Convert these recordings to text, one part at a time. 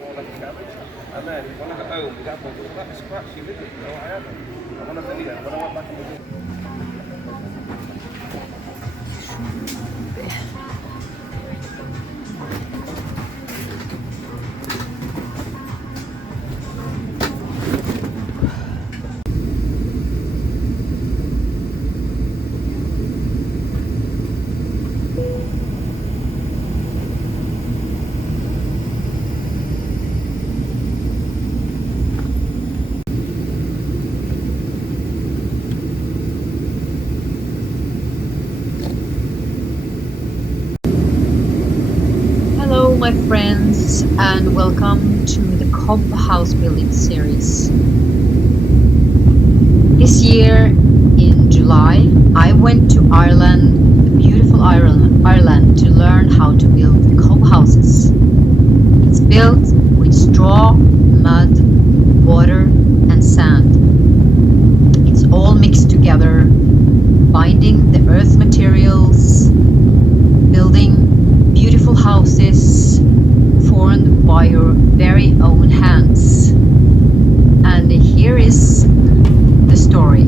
more like a cabbage. And then when I got home, the dad went, "Oh, that's scratchy, isn't it?" No, I haven't. I'm on a video. When I went back in the Hello my friends and welcome to the COB house building series. This year in July I went to Ireland, the beautiful Ireland, to learn how to build COB houses. It's built with straw, mud, water and sand. It's all mixed together, binding the earth materials, building beautiful houses formed by your very own hands. And here is the story.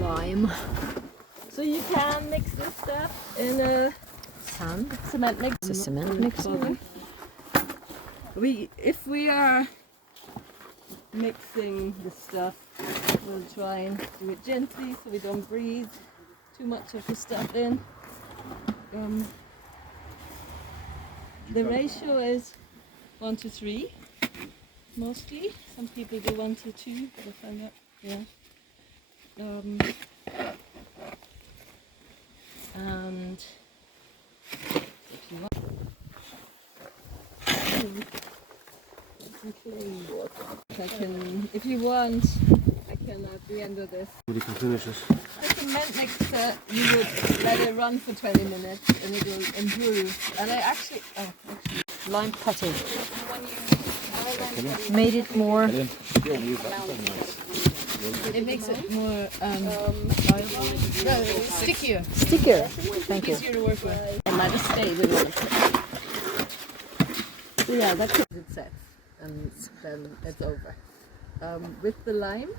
Lime. So you can mix this stuff in a cement mix. It's a cement mixer. If we are mixing the stuff, we'll try and do it gently so we don't breathe too much of the stuff in. The ratio is 1 to 3 mostly. Some people do 1 to 2, but I find that, yeah. And if you want, if you want, I can at the end of this. You can finish this. The cement mixer, you would let it run for 20 minutes and it will improve. And I actually, Lime putty. Made it more it makes it more stickier. stickier. Thank you. Easier to work with. It might have stayed with one. So yeah, that's it. It sets and then it's over. With the lime,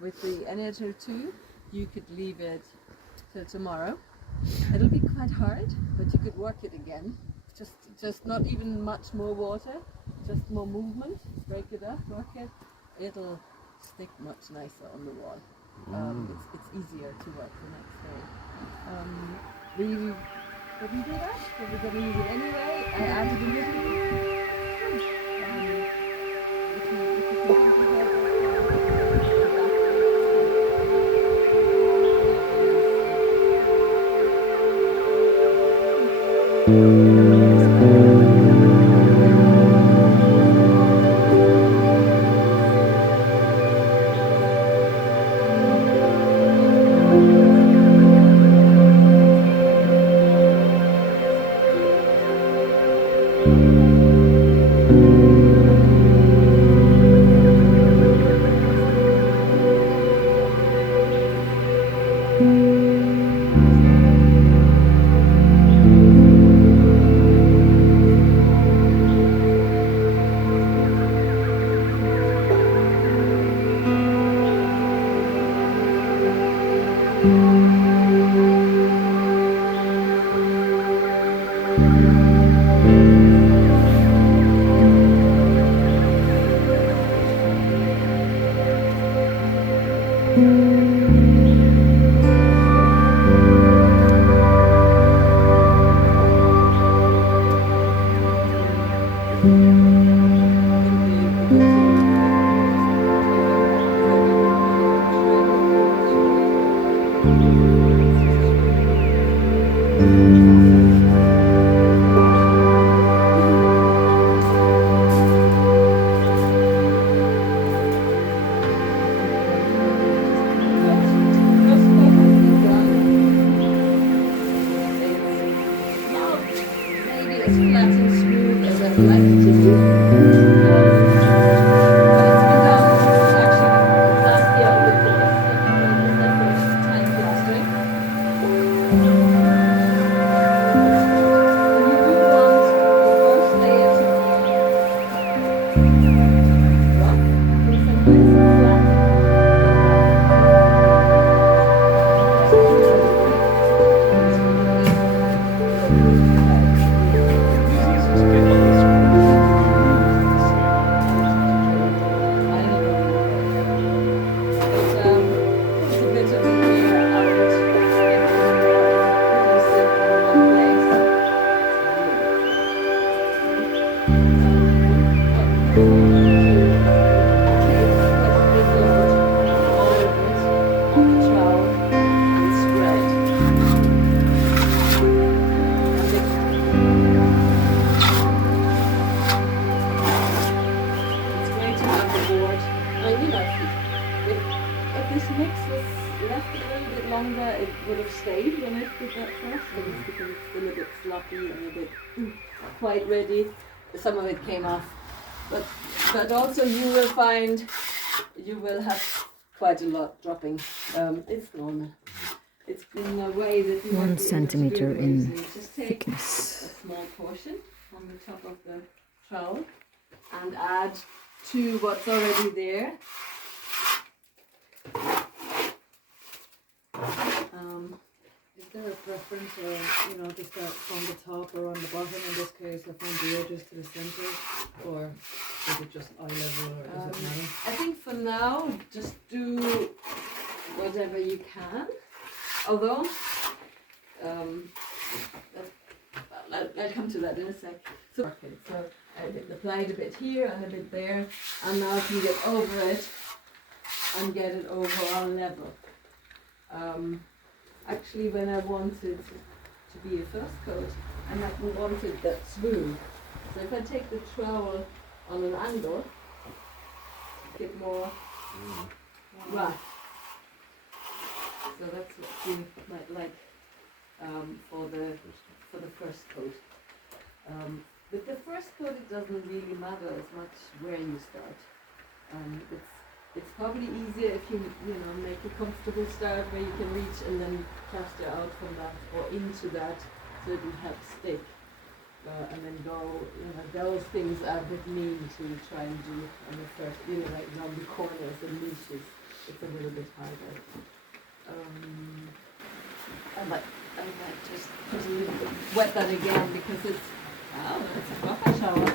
with the NH02, you could leave it till tomorrow. It'll be quite hard, but you could work it again. Just not even much more water, just more movement. Break it up, work it. It'll stick much nicer on the wall. It's easier to work the next day. We didn't do that, but we're going to use it anyway. I added a little. Quite ready. Some of it came off, but also you will find you will have quite a lot dropping. It's normal. It's in a way that you 1 centimeter in just take thickness. a small portion on the top of the trowel and add to what's already there. Is there a preference, or to start from the top or on the bottom? In this case, I found the edges to the center, or is it just eye level, or does it matter? I think for now, just do whatever you can. Although, I'll come to that in a sec. So I applied a bit here and a bit there, and now I can get over it and get it overall level. Actually, when I wanted to be a first coat, I wanted that smooth. So if I take the trowel on an angle, get more rough. So that's what you might like for the first coat. With the first coat, it doesn't really matter as much where you start. It's probably easier if you make a comfortable start where you can reach and then plaster out from that or into that, so it will help stick. And then go, those things are a bit mean to try and do on the first, like around the corners and niches. It's a little bit harder. I might just put a little bit, wet that again because it's a proper shower.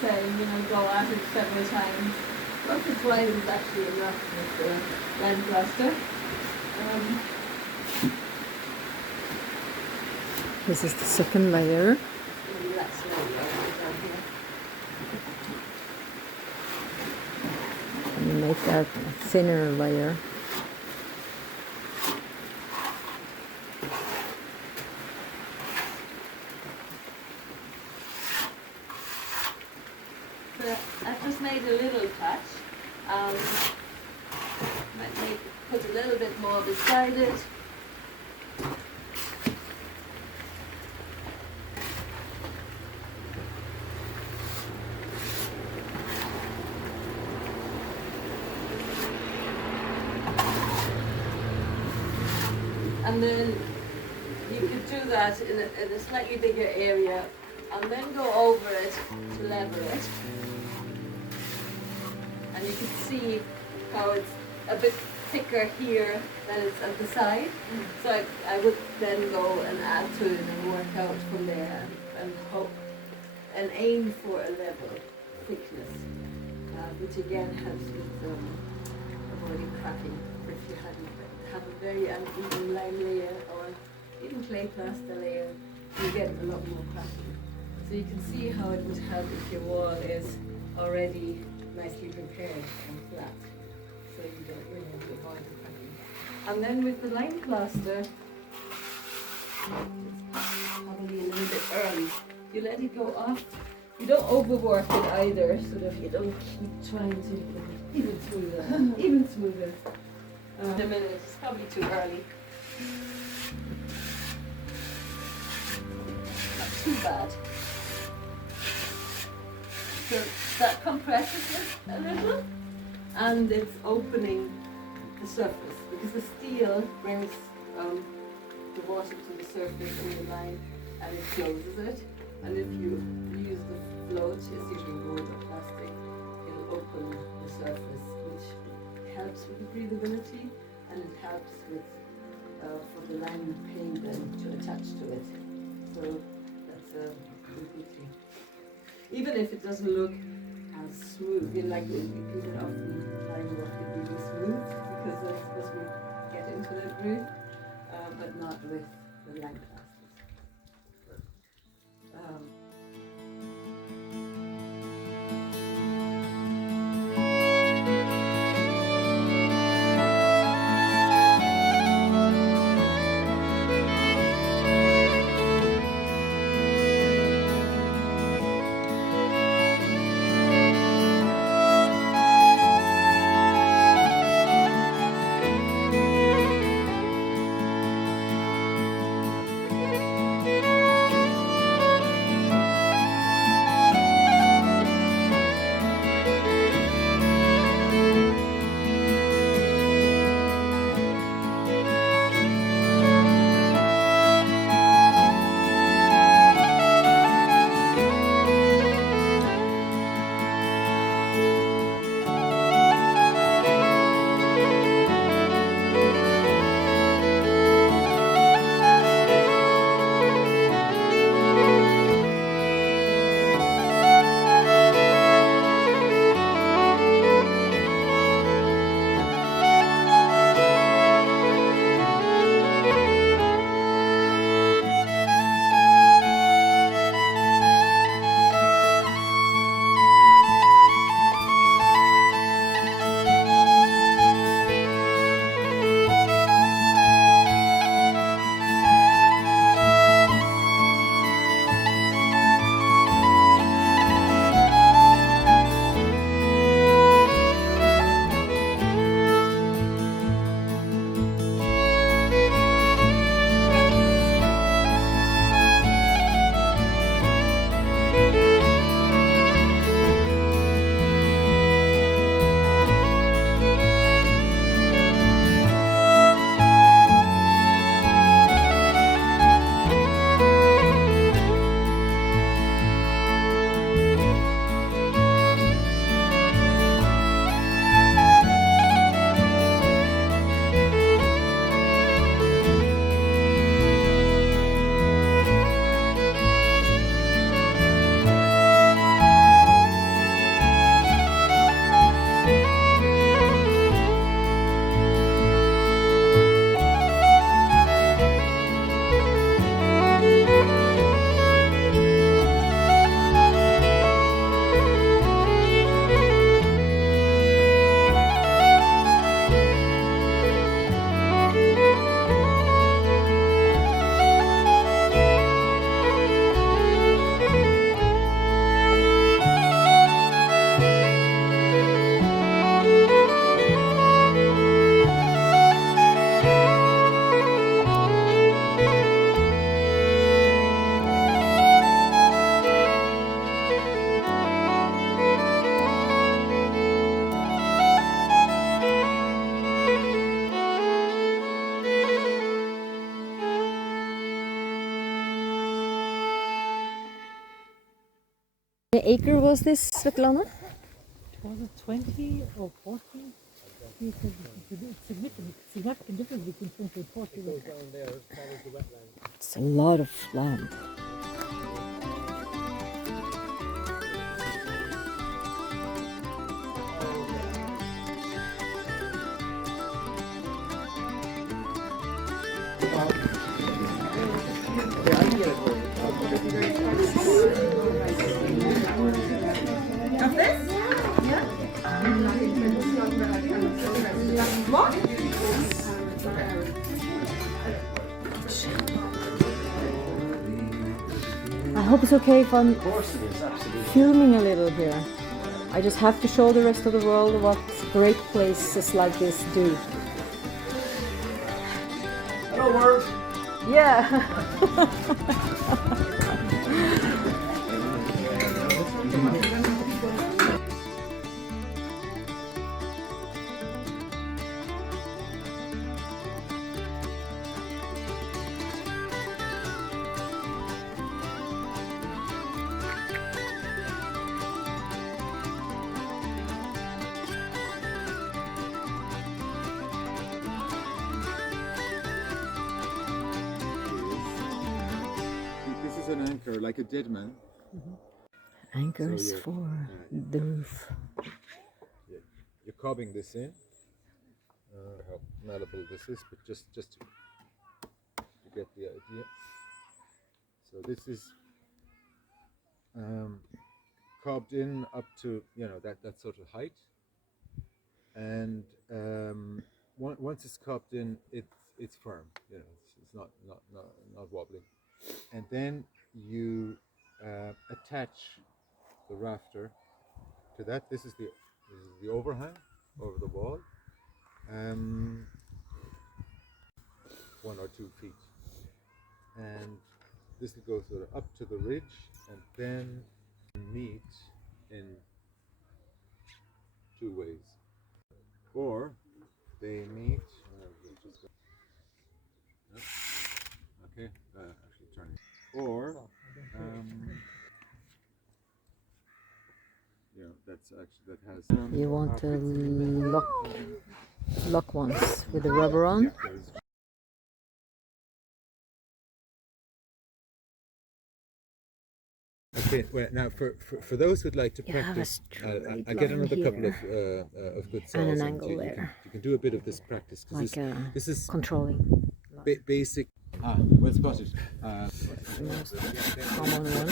Saying, go at it several times. Once or twice is actually enough with the land plaster. This is the second layer. Maybe that's down here. And you make that a thinner layer. I've just made a little patch. Might put a little bit more beside it. And then you could do that in a slightly bigger area and then go over it to level it. And you can see how it's a bit thicker here than it's at the side. So I would then go and add to it and work out from there and hope and aim for a level thickness, which again helps with avoiding cracking. If you have a very uneven lime layer or even clay plaster layer, you get a lot more cracking. So you can see how it would help if your wall is already nicely prepared and flat. So you don't really avoid the cracking. And then with the lime plaster, it's probably a little bit early. You let it go off. You don't overwork it either, so that you don't keep trying to get it even smoother, even smoother. In a minute, it's probably too early. Not too bad. So that compresses it a little, and it's opening the surface because the steel brings the water to the surface in the lime, and it closes it. And if you use the float, it's usually wood or plastic, it'll open the surface, which helps with the breathability, and it helps with for the lime paint then to attach to it. So that's a good thing. Even if it doesn't look as smooth, like people often lime work it really smooth because that's supposed to get into the groove, but not with the lime plasters. The acre was this, Svetlana? Was it 20 or 40? It's a significant difference between 20 and 40. It's a lot of land. Yeah, I can get it for you. Of this? Yeah. What? I hope it's okay if I'm filming a little here. I just have to show the rest of the world what great places like this do. Hello, world. Yeah. This is an anchor, like a dead man. Anchors So for the roof. You're cobbing this in. How malleable this is, but just to get the idea. So this is cobbed in up to that sort of height, and once it's cobbed in, it's firm. It's not wobbling, and then you attach the rafter to that. This is the overhang over the wall, 1 or 2 feet, and this will go sort of up to the ridge, and then meet in 2 ways, or they meet. Okay, actually turn it. Or that's actually that has. You want to lock ones with the rubber on. Okay, well now for those who'd like to You have a practice, straight I get line another couple here of good saws. and an and angle there. You can do a bit of this practice because Like this is controlling. basic. Well spotted. The most common one.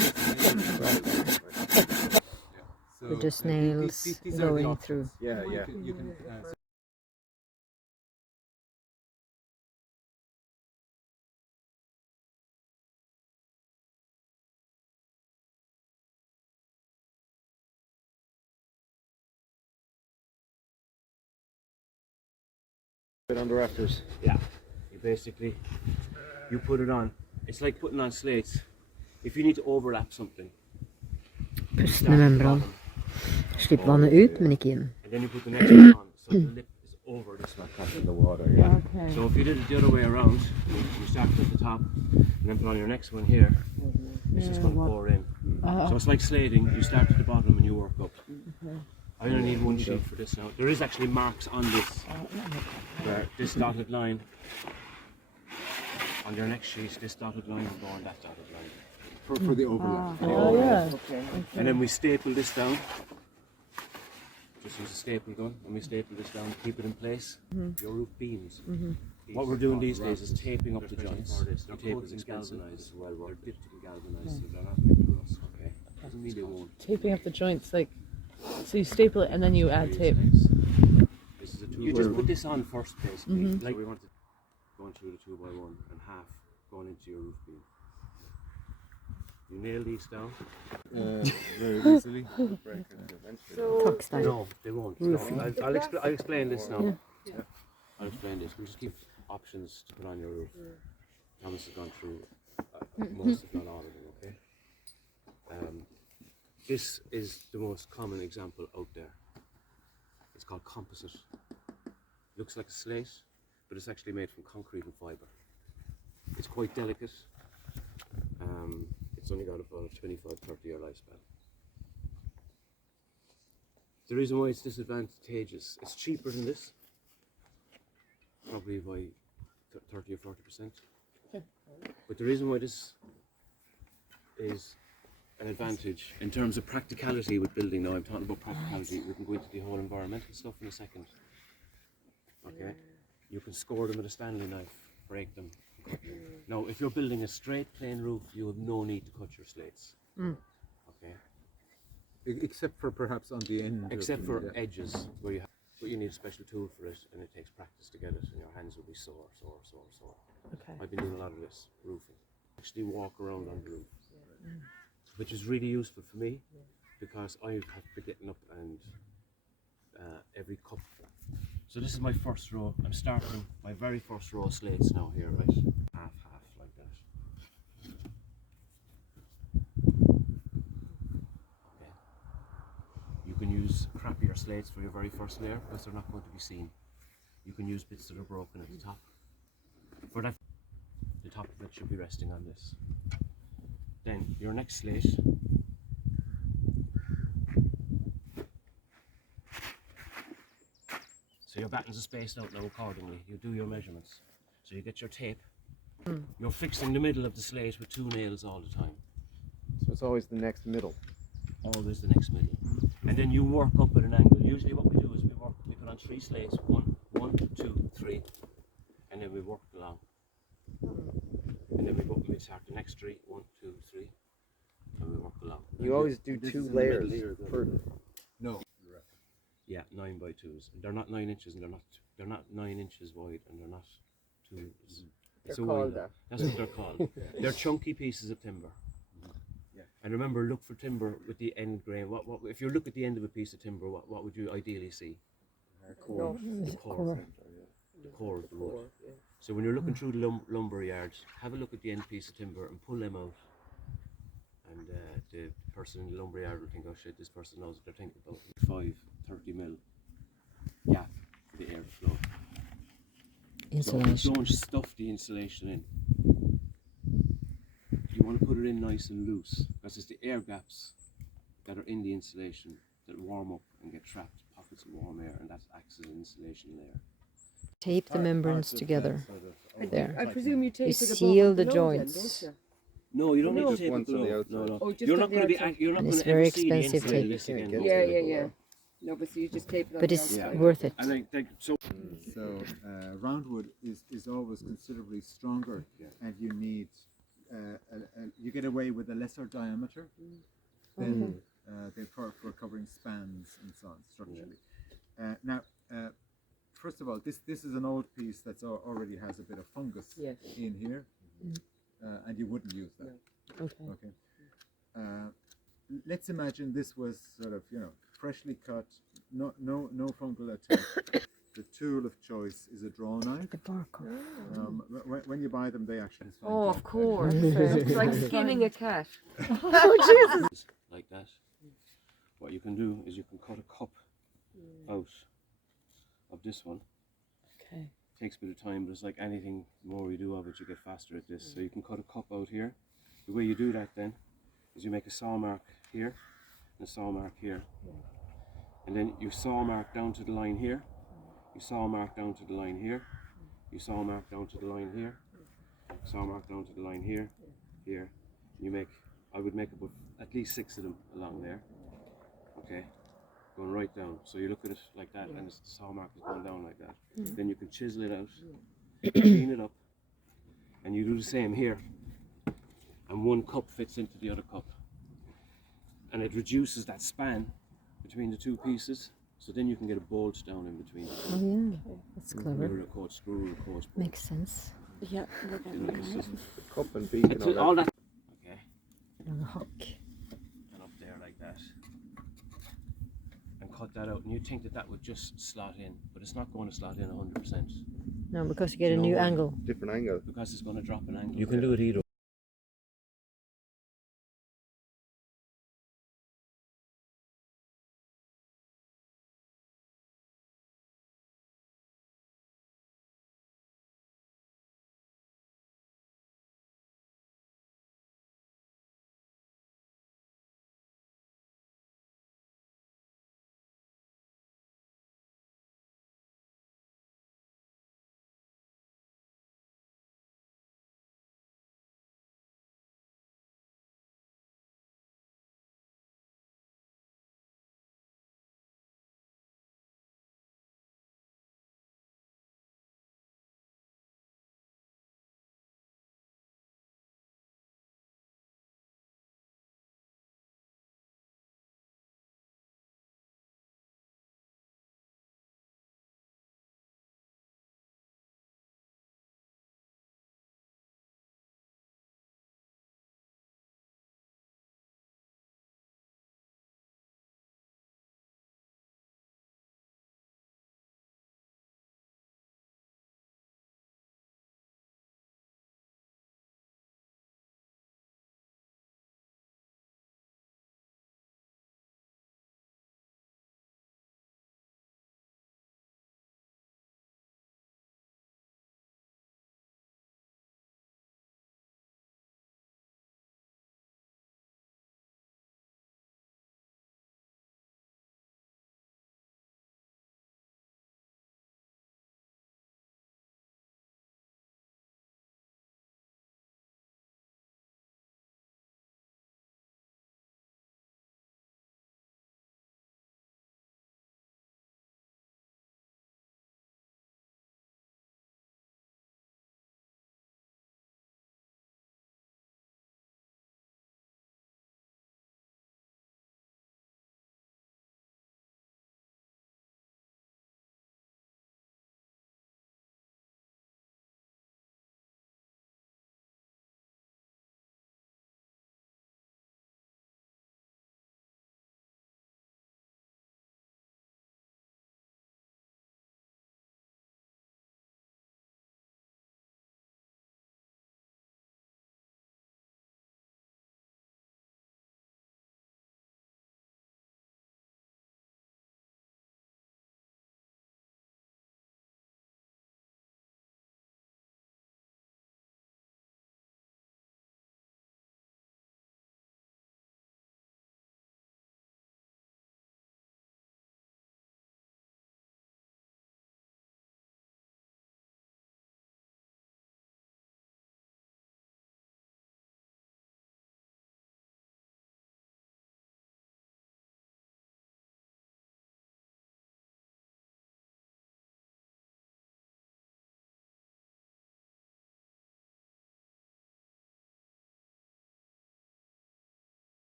So, With the snails these are the going options. through. Yeah. You can. Put it on the rafters. Yeah. You put it on. It's like putting on slates. If you need to overlap something. Pust med membran. Slipp vannet ut, men ikke inn. And then you put the next one on, so the lip is over this one touching the water. Yeah. Okay. So if you did it the other way around, you start at the top, and then put on your next one here. It's just going to pour in. So it's like slating. You start at the bottom and you work up. I only need 1 sheet for this now. There is actually marks on this, where this dotted line. On your next sheet, this dotted line will go on that dotted line. For the overlap. Oh, yeah. And then we staple this down. Just use a staple gun, and we staple this down to keep it in place. Your roof beams. What we're doing these days is taping up the joints. The tape is galvanized. They're dipped and galvanized, so they're not making rust. Okay, doesn't mean they won't. Taping up the joints, like, so you staple it and then you add tape. This is a you just put this on first, basically. Like we wanted going through the 2x1 and half going into your roof beam. You nail these down. Very easily. Tuck style. No, they won't. No, I'll explain this now. I'll explain this. We'll just give options to put on your roof. Thomas has gone through most, if not all of them, okay? This is the most common example out there. It's called composite. Looks like a slate, but it's actually made from concrete and fibre. It's quite delicate. It's only got about a 25-30 year lifespan. The reason why it's disadvantageous, it's cheaper than this, probably by 30 or 40%. But the reason why this is an advantage in terms of practicality with building, now I'm talking about practicality, we can go into the whole environmental stuff in a second. Okay, you can score them with a Stanley knife break them. Now, if you're building a straight plain roof, you have no need to cut your slates. Okay. Except for perhaps on the end. Except for yeah. edges where you have, but you need a special tool for it, and it takes practice to get it, and your hands will be sore. Okay. I've been doing a lot of this roofing. Actually walk around on the roof, which is really useful for me because I have to be getting up and every cup. So this is my first row. I'm starting my very first row of slates now here, right? Half like that. Okay. You can use crappier slates for your very first layer because they're not going to be seen. You can use bits that are broken at the top. For that, the top of it should be resting on this. Then your next slate. So your battens are spaced out now accordingly. You do your measurements. So you get your tape. You're fixing the middle of the slate with 2 nails all the time. So it's always the next middle. Always the next middle. And then you work up at an angle. Usually what we do is we put on 3 slates, 1, 2, 3, and then we work along. And then we start the next 3, 1, 2, 3, and we work along. You always do 2 layers per. No. Yeah, 9 by 2s. They're not 9 inches, and they're not 9 inches wide, and they're not 2 inches. It's They're a called window. that. That's what they're called. They're chunky pieces of timber. Yeah. And remember, look for timber with the end grain. What if you look at the end of a piece of timber? What would you ideally see? The core. The core. The core of the wood. So when you're looking through the lumber yards, have a look at the end piece of timber and pull them out. And the person in the lumber yard will think, oh shit, this person knows what they're thinking about. 30 mil gap for the air to flow. Insulation. So don't stuff the insulation in. You want to put it in nice and loose because it's the air gaps that are in the insulation that warm up and get trapped pockets of warm air, and that acts as an insulation layer. Tape the membranes together. There. I presume you tape You it above seal and the below then, joints. don't you? No, you don't need to Just tape once it on the below. outside. No. Oh, just You're on not the going to be. outside. You're not And going it's to very ever see the expensive inside tape. of this again. Yeah, Yeah. No, but so you just tape it on But the it's outside. worth it. And so So roundwood is always considerably stronger, and you need you get away with a lesser diameter than for covering spans and so on structurally. Now, first of all, this is an old piece that's already has a bit of fungus Yes. in here, and you wouldn't use that. Okay. Okay. Let's imagine this was sort of freshly cut, no fungal attack. The tool of choice is a draw knife. The barcode. When you buy them, they actually. Oh, of course. It's like skinning a cat. like that. What you can do is you can cut a cup out of this one. Okay. Takes a bit of time, but it's like anything, the more you do of it, you get faster at this. So you can cut a cup out here. The way you do that then is you make a saw mark here and a saw mark here. And then you saw mark down to the line here. You saw mark down to the line here. You saw mark down to the line here. Saw mark down to the line here. Here. I would make about at least 6 of them along there. Okay. Going right down. So you look at it like that, and the saw mark is going down like that. Then you can chisel it out, clean it up, and you do the same here. And one cup fits into the other cup. And it reduces that span between the 2 pieces. So then you can get a bolt down in between. Oh yeah, that's clever. Or a coach screw or a coach bolt. Makes sense. Yeah. It's just, Cup and beak and it's all that. all that. Okay. And a hook. And up there like that. And cut that out. And you think that would just slot in, but it's not going to slot in 100%. No, because you get a No. new angle. Different angle. Because it's going to drop an angle. You can do it either